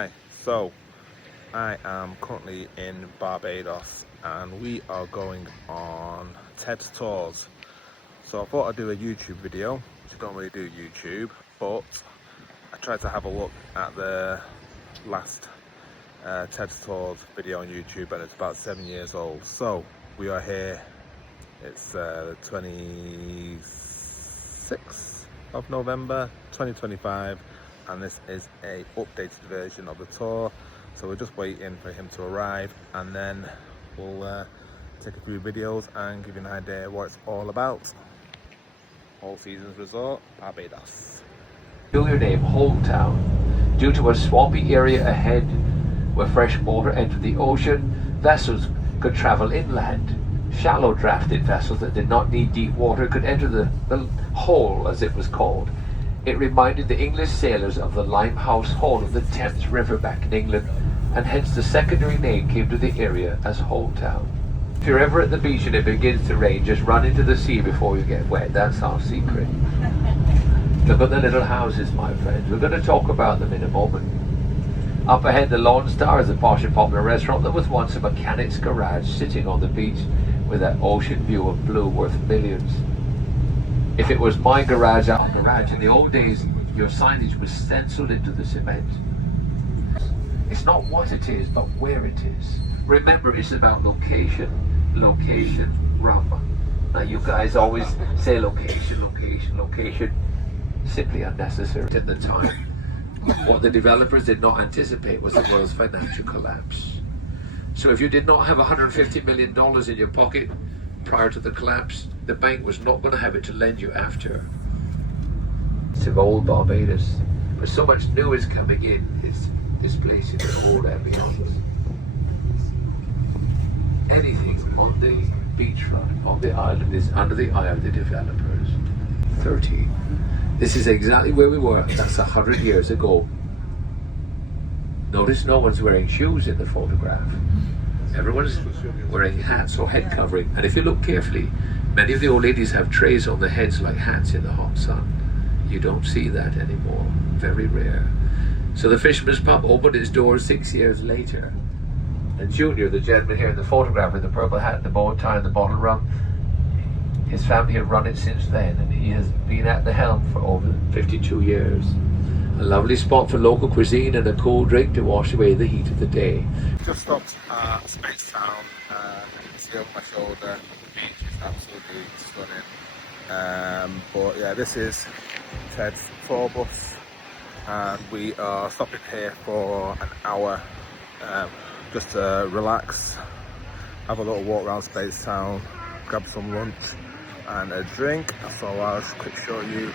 Hi, so I am currently in Barbados and we are going on TED's tours. So I thought I'd do a YouTube video, which I don't really do YouTube, but I tried to have a look at the last TED's tours video on YouTube and it's about 7 years old. So we are here, it's the 26th of November 2025. And this is a updated version of the tour, so we're just waiting for him to arrive and then we'll take a few videos and give you an idea what it's all about. All Seasons Resort, Barbados. Peculiar name, Hometown, due to a swampy area ahead where fresh water entered the ocean. Vessels could travel inland. Shallow drafted vessels that did not need deep water could enter the hole, as it was called. It reminded the English sailors of the Limehouse Hole of the Thames River back in England, and hence the secondary name came to the area as Hometown. If you're ever at the beach and it begins to rain, just run into the sea before you get wet. That's our secret. Look at the little houses, my friends. We're going to talk about them in a moment. Up ahead, the Lone Star is a posh and popular restaurant that was once a mechanic's garage sitting on the beach with that ocean view of blue worth millions. If it was my garage in the old days, your signage was stenciled into the cement. It's not what it is, but where it is. Remember, it's about location, location, rum. Now you guys always say location, location, location. Simply unnecessary at the time. What the developers did not anticipate was the world's financial collapse. So if you did not have $150 million in your pocket prior to the collapse, the bank was not going to have it to lend you after. It's of old Barbados, but so much new is coming in, it's displacing the old ambience. Anything on the beachfront on the island is under the eye of the developers. 30. This is exactly where we were. That's 100 years ago. Notice no one's wearing shoes in the photograph. Everyone's wearing hats or head covering, and if you look carefully, many of the old ladies have trays on their heads like hats in the hot sun. You don't see that anymore. Very rare. So the Fisherman's Pub opened its doors 6 years later. And Junior, the gentleman here in the photograph with the purple hat and the bow tie and the bottle of rum, his family have run it since then, and he has been at the helm for over 52 years. A lovely spot for local cuisine and a cool drink to wash away the heat of the day. Just stopped at Space Town. You can see over my shoulder, the beach is absolutely stunning. But yeah, this is Ted's tour bus, and we are stopping here for an hour just to relax, have a little walk around Space Town, grab some lunch and a drink. So I'll just quick show you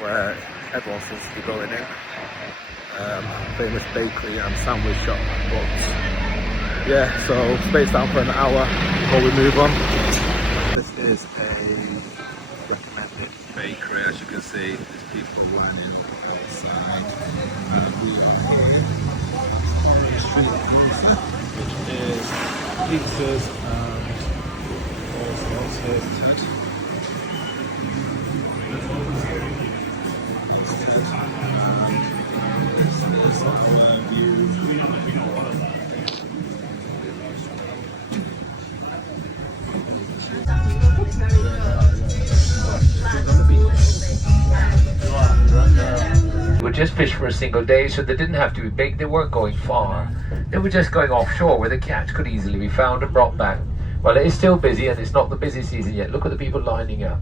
where everyone seems to be going in. Famous bakery and sandwich shop. But yeah, so Space Town for an hour before we move on. This is a recommended bakery. As you can see, there's people running outside. And we are here on the street of Monster, which is pizzas and all sorts. Here's Ted. We just fished for a single day, so they didn't have to be big. They weren't going far. They were just going offshore where the catch could easily be found and brought back. Well, it is still busy and it's not the busy season yet. Look at the people lining up.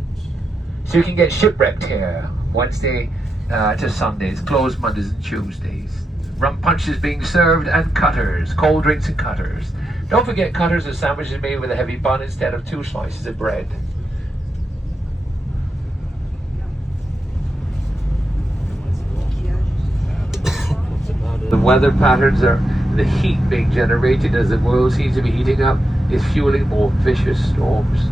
So you can get shipwrecked here Wednesday to Sundays, closed Mondays and Tuesdays. Rum punches being served and cutters, cold drinks and cutters. Don't forget, cutters are sandwiches made with a heavy bun instead of 2 slices of bread. The weather patterns are, the heat being generated as the world seems to be heating up is fueling more vicious storms.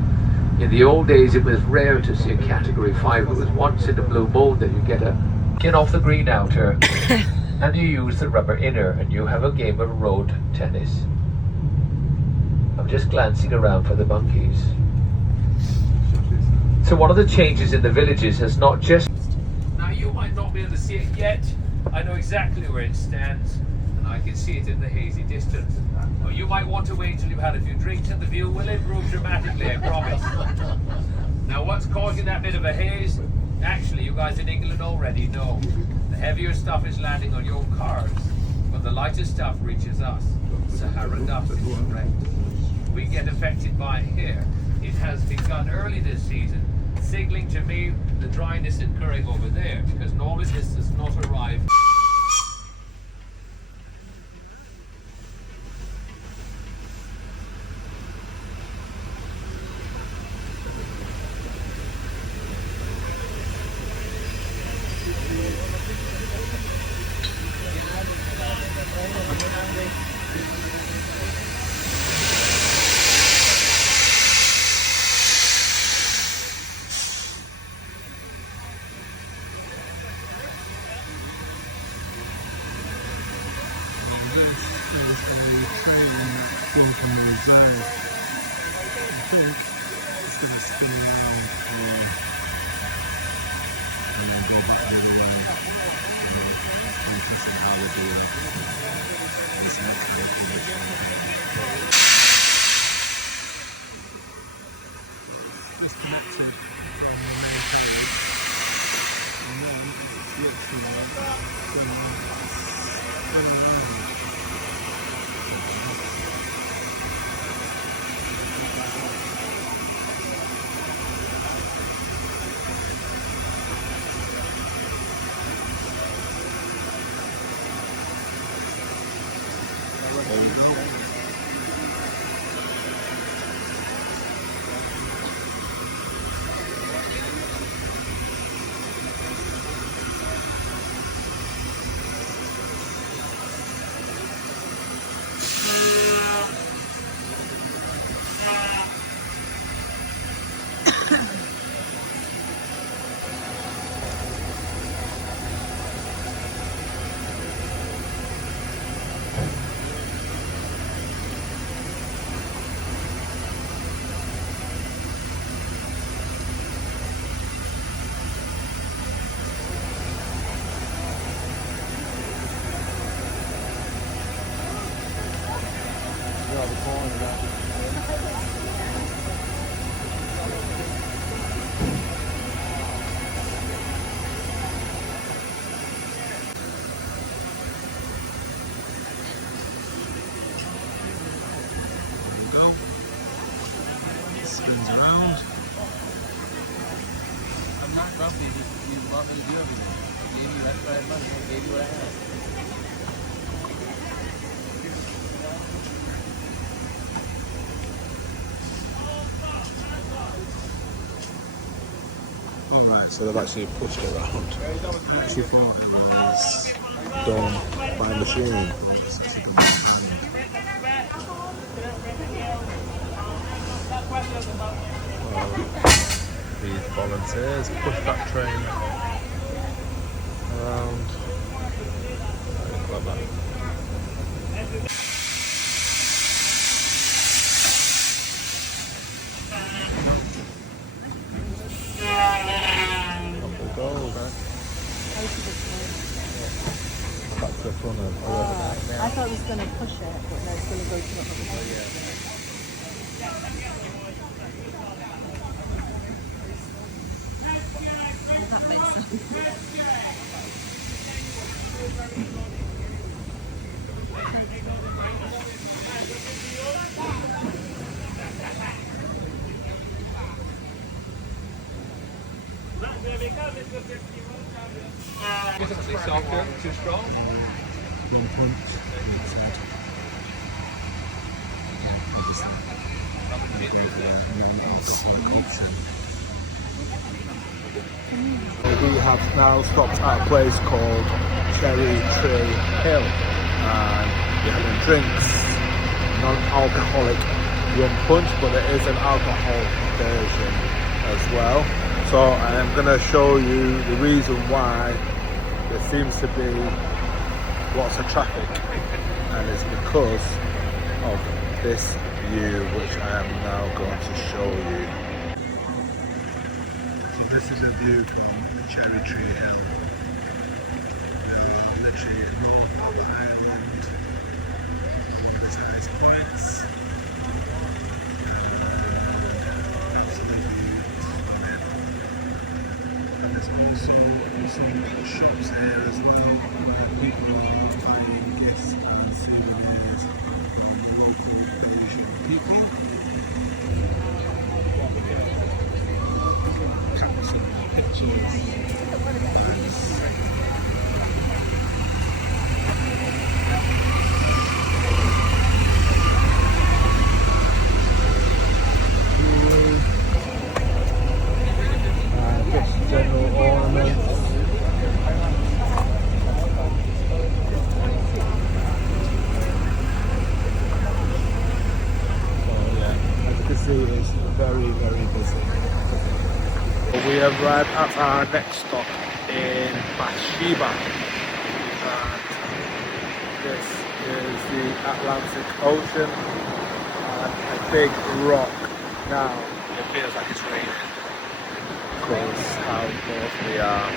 In the old days, it was rare to see a Category 5. It was once in a blue moon that you get off the green outer and you use the rubber inner and you have a game of road tennis. I'm just glancing around for the monkeys. So one of the changes in the villages has not just... Now you might not be able to see it yet. I know exactly where it stands, and see it in the hazy distance. Or you might want to wait till you've had a few drinks and the view will improve dramatically, I promise. Now what's causing that bit of a haze? Actually, you guys in England already know. The heavier stuff is landing on your cars, but the lighter stuff reaches us. Sahara dust is correct. We get affected by it here. It has begun early this season, signaling to me the dryness occurring over there, because normally this does not arrive. I think it's going to spin around and then go back the other way. You can see how we're doing. It's not disconnected from the main cabin, and then it's literally going around. There you go. Spins around. I'm not grumpy, you want me to do everything. I gave you extra money, I gave you what I had. Alright, so they've actually pushed it around. I actually thought it was done by machine. These volunteers push that train around. Very clever. Up it goes. Back to the front of I thought it was going to push it, but no, it's going to go to the other way. That makes sense. Definitely softer, too strong. one punch. We have now stopped at a place called Cherry Tree Hill, and we're having drinks, non-alcoholic rum punch, but there is an alcohol version as well. So I am going to show you the reason why there seems to be lots of traffic, and it's because of this view, which I am now going to show you. So this is a view from Cherry Tree Hill. We're literally in North Island, Capture more pictures. Just general ornaments. As you can see, it's very, very busy. We have arrived at our next stop in Bathsheba. And this is the Atlantic Ocean and a big rock. Now it feels like it's raining because how close we are.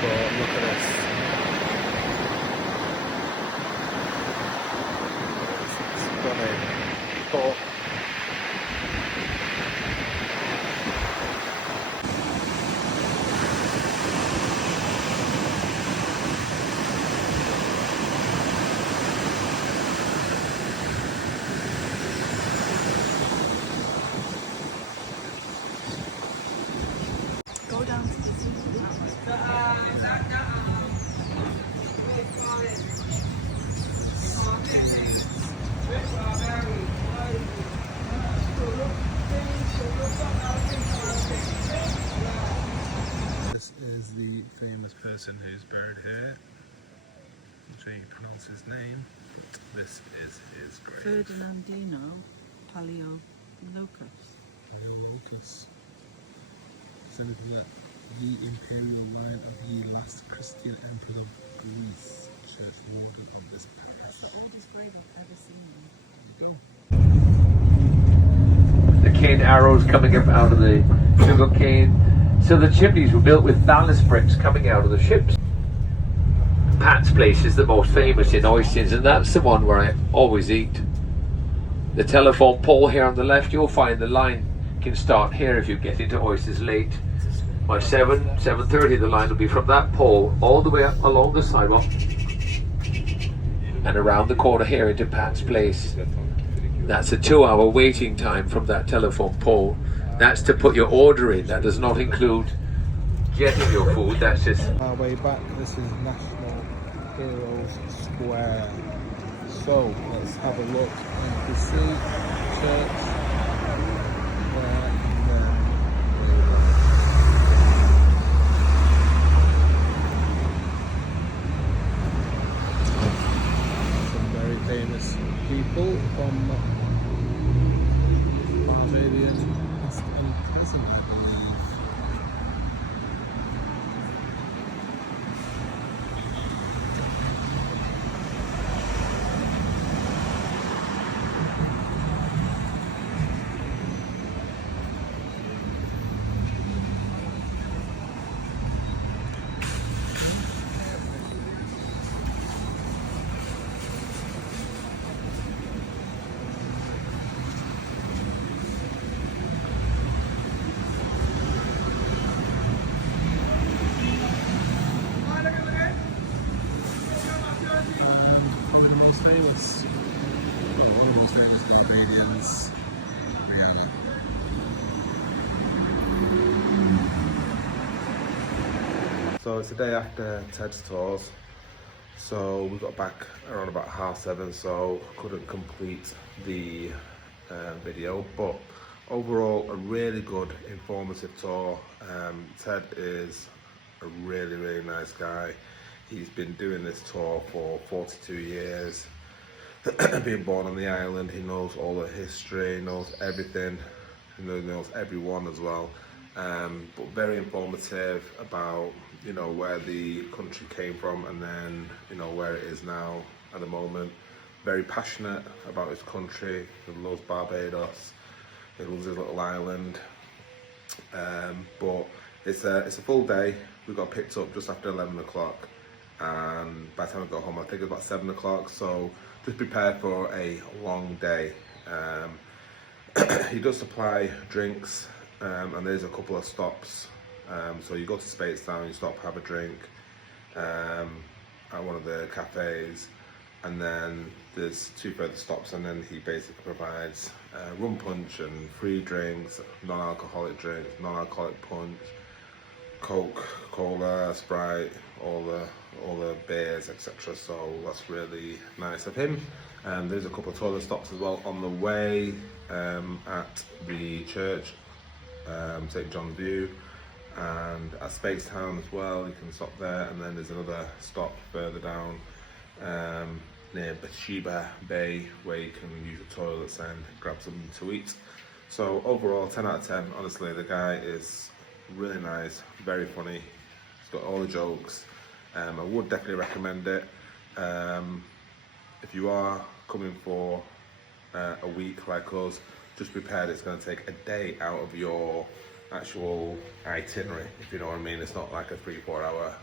But look at this. It's stunning. But Go down to the sea. this is the famous person who's buried here. I'm not sure you pronounce his name, but this is his grave. Ferdinandino Paleolocus. Paleolocus. Descended from the imperial line of the last Christian emperor of Greece. Church watered on this path. That's the oldest grave I've ever seen. There you go. The cane arrows coming up out of the sugar cane. So the chimneys were built with ballast bricks coming out of the ships. Pat's Place is the most famous in Oistins, and that's the one where I always eat. The telephone pole here on the left, you'll find the line can start here if you get into Oystins late. By 7:30 the line will be from that pole all the way up along the sidewalk and around the corner here into Pat's Place. That's a 2-hour waiting time from that telephone pole. That's to put your order in. That does not include getting your food. That's just Our way back, this is National Heroes Square. So let's have a look. You can see church there and there. Some very famous people from Barbadian past and present, I believe. Probably the most famous, well, one of the most famous Barbadians, Rihanna. So it's the day after Ted's tours, so we got back around about 7:30, so couldn't complete the video, but overall a really good informative tour. Ted is a really, really nice guy. He's been doing this tour for 42 years. Being born on the island, he knows all the history, knows everything, he knows everyone as well. But very informative about, you know, where the country came from and then, you know, where it is now at the moment. Very passionate about his country. He loves Barbados. He loves his little island. But it's a full day. We got picked up just after 11 o'clock. And by the time I got home, I think it was about 7 o'clock, so just prepare for a long day. He does supply drinks, and there's a couple of stops. So you go to Speightstown, you stop, have a drink at one of the cafes, and then there's 2 further stops, and then he basically provides rum punch and free drinks, non-alcoholic drinks, non-alcoholic punch, Coke, Cola, Sprite, all the beers, etc. So that's really nice of him. And there's a couple of toilet stops as well on the way at the church, St John's View, and at Spacetown as well. You can stop there, and then there's another stop further down near Bathsheba Bay where you can use the toilets and grab something to eat. So overall, 10 out of 10. Honestly, the guy is really nice, very funny. He's got all the jokes. I would definitely recommend it. If you are coming for a week like us, just prepared it's going to take a day out of your actual itinerary, if you know what I mean. It's not like a 3-4 hour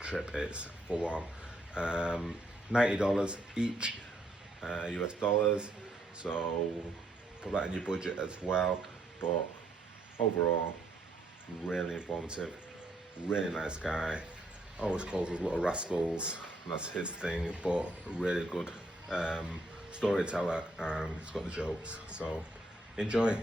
trip, it's full on. $90 each, US dollars, so put that in your budget as well. But overall, really informative, really nice guy. Always calls us little rascals, and that's his thing, but really good storyteller, and he's got the jokes. So enjoy.